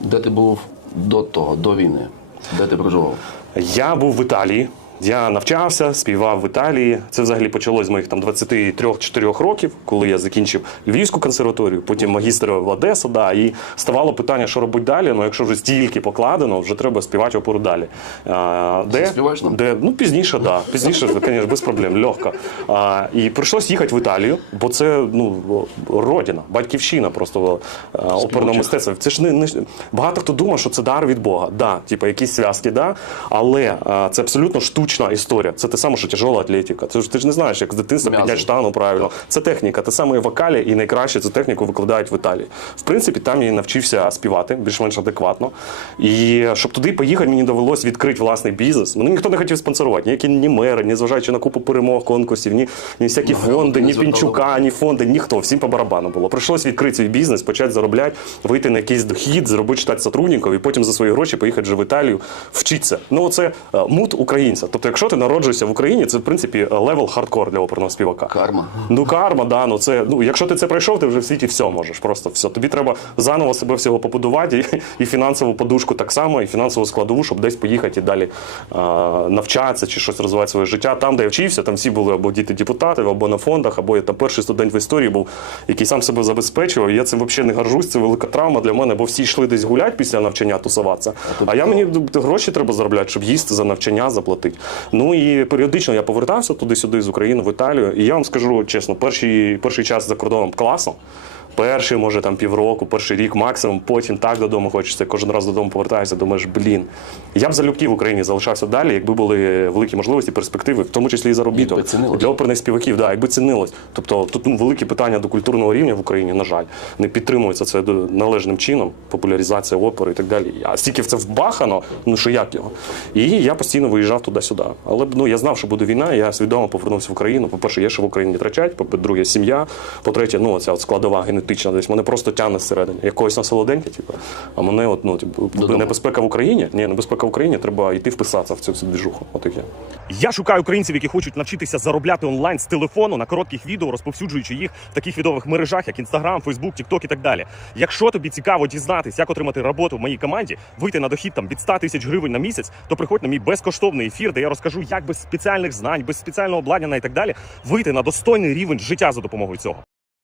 Де ти був до того, до війни? Де ти проживав? Я був в Італії. Я навчався, співав в Італії. Це взагалі почалось з моїх там 23-4 років, коли я закінчив Львівську консерваторію, потім магістр в Одесу. Да, і ставало питання, що робити далі. Ну, якщо вже стільки покладено, вже треба співати оперу далі. А, де, Заспіваєш нам? де, ну, пізніше, да. Пізніше, звісно, без проблем, легко. А, і прийшлось їхати в Італію, бо це ну, родина, батьківщина просто а, оперного мистецтва. Це ж не, не багато хто думає, що це дар від Бога. Да, типу, якісь зв'язки, да. Але а, це абсолютно штучна історія. Це те саме, що тяжела атлетика. Це ж ти ж не знаєш, як з дитинства підняти штангу правильно. Це техніка. Те саме і вокалі, і найкраще цю техніку викладають в Італії. В принципі, там я навчився співати більш-менш адекватно. І щоб туди поїхати, мені довелось відкрити власний бізнес. Мене ніхто не хотів спонсорувати. Ніякі ні мери, ні зважаючи на купу перемог, конкурсів, ні, ні всякі Нагороди фонди, ні Пінчука, ні фонди, ніхто. Всім по барабану було. Прийшлось відкрити свій бізнес, почати заробляти, вийти на якийсь дохід, зробити штат сотрудників і потім за свої гроші поїхати вже в Італію вчитися. Ну це е, мут українця. Тобто, якщо ти народжуєшся в Україні, це в принципі левел хардкор для оперного співака. Карма. Ну, карма, да, ну це ну, якщо ти це пройшов, ти вже в світі все можеш. Просто все. Тобі треба заново себе всього побудувати, і, і фінансову подушку так само, і фінансову складову, щоб десь поїхати і далі а, навчатися чи щось розвивати своє життя. Там, де я вчився, там всі були або діти депутатів, або на фондах, або я там перший студент в історії був, який сам себе забезпечував. І я цим взагалі не горжусь. Це велика травма для мене, бо всі йшли десь гуляти після навчання, тусуватися. А я мені гроші треба заробляти, щоб їсти за навчання заплатити. Ну і періодично я повертався туди-сюди з України в Італію. І я вам скажу чесно, перший, перший час за кордоном класно. Перший, може, там півроку, перший рік максимум, потім так додому хочеться. Кожен раз додому повертаєшся, думаєш, блін. Я б залюбки в Україні залишався далі, якби були великі можливості, перспективи, в тому числі і заробіток. Для оперних співаків, да, якби цінилось. Тобто тут ну, великі питання до культурного рівня в Україні, на жаль, не підтримується це належним чином, популяризація опери і так далі. А стільки в це вбахано, ну що як його. І я постійно виїжджав туди-сюди. Але ну, я знав, що буде війна, я свідомо повернувся в Україну. По-перше, є ще в Україні втрачать, по-друге, сім'я. По-третє, ну ця от складова генетична десь мене просто тягне зсередини. Якогось насолоденьке, типу. А мене, от, ну, типу, небезпека в Україні. Ні, небезпека в Україні, треба йти вписатися в цю всю двіжуху. От таке. Я шукаю українців, які хочуть навчитися заробляти онлайн з телефону на коротких відео, розповсюджуючи їх в таких відових мережах, як Instagram, Facebook, TikTok і так далі. Якщо тобі цікаво дізнатись, як отримати роботу в моїй команді, вийти на дохід там від 100 тисяч гривень на місяць, то приходь на мій безкоштовний ефір, де я розкажу, як без спеціальних знань, без спеціального обладнання і так далі вийти на достойний рівень життя за допомогою цього.